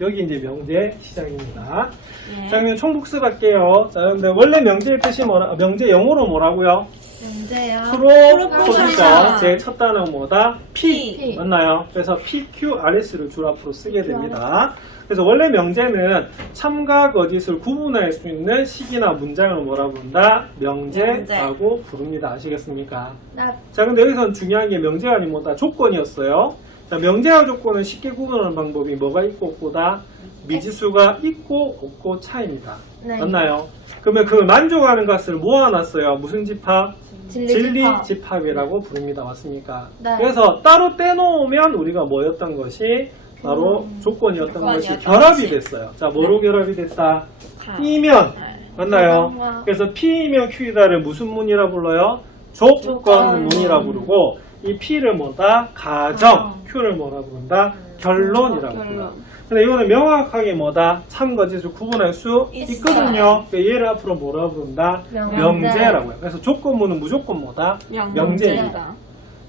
여기 이제 명제 시작입니다. 네. 자, 그러면 총복습할게요. 자, 근데 원래 명제의 뜻이 명제 영어로 뭐라고요? 명제야. 프로포지션. 제일 첫 단어는 뭐다? P. P. 맞나요? 그래서 PQRS를 줄 앞으로 쓰게 됩니다. 그래서 원래 명제는 참과 거짓을 구분할 수 있는 식이나 문장을 뭐라 부른다? 명제라고 부릅니다. 아시겠습니까? 나. 자, 근데 여기서는 중요한 게 명제가 아닌 뭐다? 조건이었어요. 자, 명제와 조건은 쉽게 구분하는 방법이 뭐가 있고 없고다? 미지수가 있고 없고 차이입니다. 네. 맞나요? 그러면 그 만족하는 것을 모아놨어요. 무슨 집합? 진리 집합. 집합이라고 부릅니다. 맞습니까? 네. 그래서 따로 떼놓으면 우리가 뭐였던 것이 바로 조건이었던 것이 조건이었던 결합이 것이. 됐어요. 자, 뭐로 결합이 됐다? 가. P면 네. 맞나요? 조건과. 그래서 P이면 Q이다를 무슨 문이라 불러요? 조건문이라 부르고 이 P를 뭐다? 가정. Q를 뭐라 부른다? 결론이라고 결론. 불러요. 근데 이거는 명확하게 뭐다? 참거짓을 구분할 수 있거든요. 그러니까 얘를 앞으로 뭐라 부른다? 명제라고 해요. 그래서 조건문은 무조건 뭐다? 명제입니다.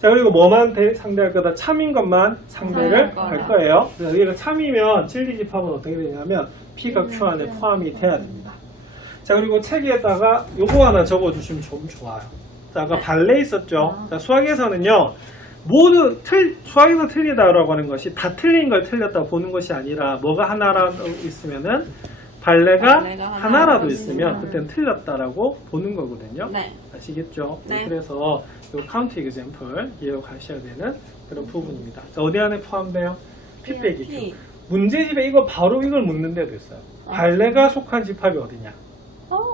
자, 그리고 뭐만 상대할 거다? 참인 것만 상대를 할 거예요. 그래서 얘가 참이면 진리집합은 어떻게 되냐면 P가 Q 안에 포함이 돼야 됩니다. 자, 그리고 책에다가 요거 하나 적어주시면 좀 좋아요. 자, 아까 발레 있었죠? 자, 수학에서는요, 모두 수학에서 틀리다라고 하는 것이 다 틀린 걸 틀렸다 보는 것이 아니라 뭐가 하나라도 있으면은 발레가 하나라도 있으면 그때는 틀렸다라고 보는 거거든요. 네. 아시겠죠? 네. 그래서 이 카운트 example 기억하셔야 되는 그런 부분입니다. 자, 어디 안에 포함돼요? P 빼기 Q. P. 문제집에 이거 바로 이걸 묻는 데도 있어요. 발레가 속한 집합이 어디냐?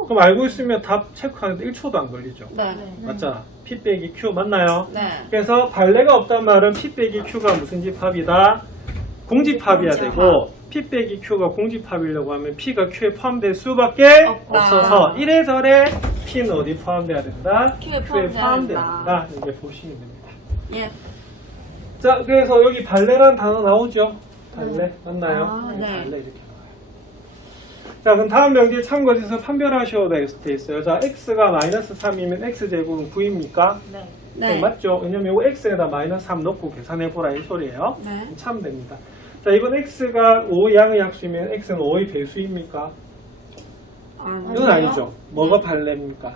그럼 알고 있으면 답 체크하는데 1초도 안 걸리죠. 네. 맞잖아. P 빼기 Q 맞나요? 네. 그래서 발레가 없단 말은 P 빼기 Q가 무슨 집합이다? 공집합이야 공집합. 되고 P 빼기 Q가 공집합이려고 하면 P가 Q에 포함될 수밖에 없다. 없어서 이래저래 P는 어디 포함돼야 된다? Q에 포함돼야 포함돼야 된다. 이렇게 보시면 됩니다. 예. 자, 그래서 여기 발레란 단어 나오죠? 발레 맞나요? 아, 네. 발레 이렇게 나와요. 자, 그럼 다음 명제에 참거짓을 판별하셔야 돼 있어요. 자, x가 마이너스 3이면 x제곱은 9입니까? 네. 맞죠? 왜냐면 이 x에다 마이너스 3 넣고 계산해보라 이 소리예요. 네. 참 됩니다. 자, 이번 x가 5의 양의 약수이면 x는 5의 배수입니까? 이건 아니죠. 뭐가 발레입니까?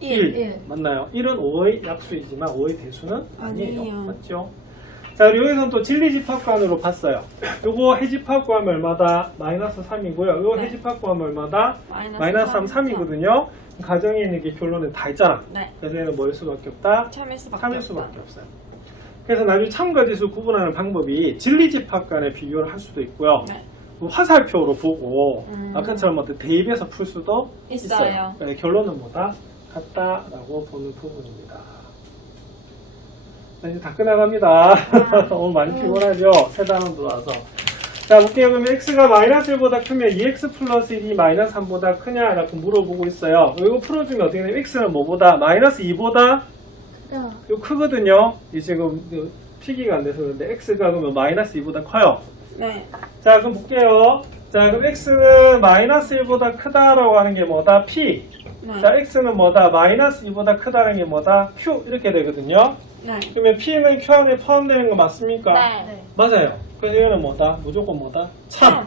1. 맞나요? 1은 5의 약수이지만 5의 대수는 아니에요. 아니에요. 맞죠? 자, 그리고 여기서는 또 진리집합관으로 봤어요. 요거 해집합구하면 얼마다? 마이너스 3이고요. 요거 네. 해집합구하면 얼마다? 마이너스 3, 3이거든요. 가정에 있는 게 결론은 다 있잖아. 네. 그래서 얘는 뭐일 수밖에 없다? 참일 수밖에 3일 없다. 수밖에 없어요. 그래서 나중에 참거짓을 구분하는 방법이 진리집합 간의 비교를 할 수도 있고요. 네. 화살표로 보고 음. 아까처럼 어떤 대입해서 풀 수도 있어요. 있어요. 네, 결론은 뭐다? 같다라고 보는 부분입니다. 자, 이제 다 끝나갑니다. 오늘 많이 피곤하죠? 세 단원도 와서. 자, 볼게요. 그러면 x가 마이너스 1보다 크면 2x 플러스 1이 마이너스 3보다 크냐? 라고 물어보고 있어요. 이거 풀어주면 어떻게 되냐면 x는 뭐보다? 마이너스 2보다 이거 크거든요. 이 지금 피기가 안 돼서 그런데 x가 그러면 마이너스 2보다 커요. 네. 자, 그럼 볼게요. 자, 그럼 x는 마이너스 1보다 크다라고 하는 게 뭐다? p. 네. 자, x는 뭐다? 마이너스 2보다 크다는 게 뭐다? q. 이렇게 되거든요. 네. 그러면 p는 q 안에 포함되는 거 맞습니까? 네. 맞아요. 그래서 얘는 뭐다? 무조건 뭐다? 참.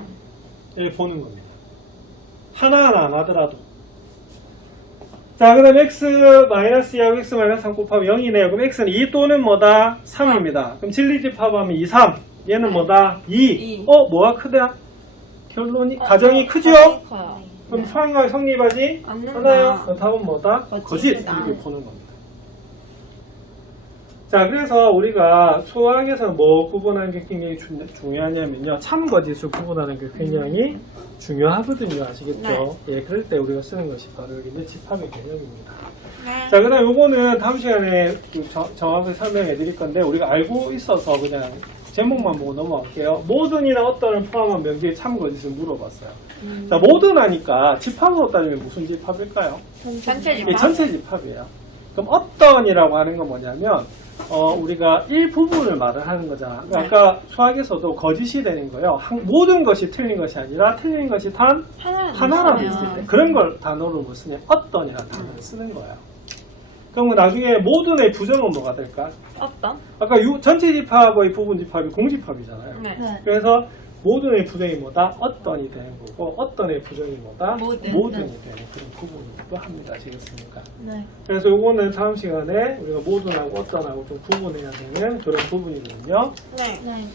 이렇게 보는 겁니다. 하나하나 안 하더라도. 자, 그 다음에 x 마이너스 2하고 x 마이너스 3 곱하면 0이네요. 그럼 x는 2 또는 뭐다? 3입니다. 그럼 진리집합하면 2, 3. 얘는 뭐다? 2. 뭐가 크다? 결론이, 가정이 크죠? 가정이 커요. 그럼 수학이 성립하지? 않는다. 않아요. 그럼 답은 뭐다? 거짓. 거짓이다. 이렇게 보는 겁니다. 자, 그래서 우리가 수학에서 뭐 구분하는 게 굉장히 중요하냐면요. 참거짓을 구분하는 게 굉장히 중요하거든요. 아시겠죠? 예, 그럴 때 우리가 쓰는 것이 바로 여기 집합의 개념입니다. 네. 자, 그 다음 요거는 다음 시간에 정확하게 설명해 드릴 건데, 우리가 알고 있어서 그냥 제목만 보고 넘어갈게요. 모든이나 어떤을 포함한 명제의 참거짓을 물어봤어요. 자, 모든 하니까 집합으로 따지면 무슨 집합일까요? 전체 이게 집합. 전체 집합이에요. 그럼 어떤이라고 하는 건 뭐냐면, 우리가 일부분을 말을 하는 거잖아. 그러니까 아까 수학에서도 거짓이 되는 거예요. 모든 것이 틀린 것이 아니라 틀린 것이 단 하나라도 있을 때. 그런 걸 단어로 뭐 쓰냐? 어떤이라는 단어를 쓰는 거예요. 그럼 나중에 모든의 부정은 뭐가 될까? 어떤? 아까 전체 집합의 부분 집합이 공집합이잖아요. 네. 그래서 모든의 부정이 뭐다? 어떤이 되는 거고, 어떤의 부정이 뭐다? 모든. 모든이 되는 그런 부분이기도 합니다. 아시겠습니까? 네. 그래서 요거는 다음 시간에 우리가 모든하고 어떤하고 좀 구분해야 되는 그런 부분이거든요. 네. 네.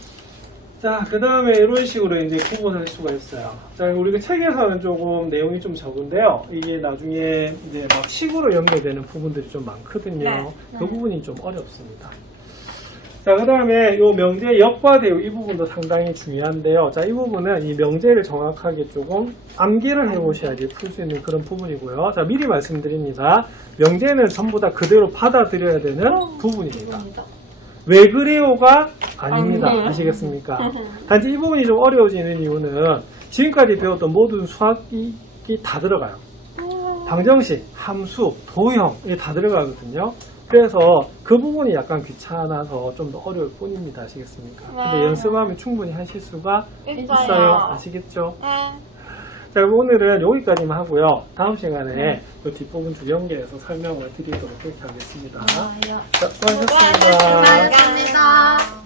자, 그 다음에 이런 식으로 이제 구분할 수가 있어요. 자, 우리가 책에서는 조금 내용이 좀 적은데요. 이게 나중에 이제 막 식으로 연결되는 부분들이 좀 많거든요. 네. 그 부분이 좀 어렵습니다. 자, 그 다음에 요 명제의 역과 대우 이 부분도 상당히 중요한데요. 자, 이 부분은 이 명제를 정확하게 조금 암기를 해보셔야지 풀 수 있는 그런 부분이고요. 자, 미리 말씀드립니다. 명제는 전부 다 그대로 받아들여야 되는 부분입니다. 왜 그래요가 아닙니다. 아시겠습니까? 단지 이 부분이 좀 어려워지는 이유는 지금까지 배웠던 모든 수학이 다 들어가요. 방정식, 함수, 도형 이게 다 들어가거든요. 그래서 그 부분이 약간 귀찮아서 좀 더 어려울 뿐입니다. 아시겠습니까? 근데 네. 연습하면 충분히 하실 수가 있어요. 아시겠죠? 응. 자, 그럼 오늘은 여기까지만 하고요. 다음 시간에 그 뒷부분 두 경기에서 설명을 드리도록 그렇게 하겠습니다. 좋아요. 자, 수고하셨습니다. 수고하셨습니다. 수고하셨습니다.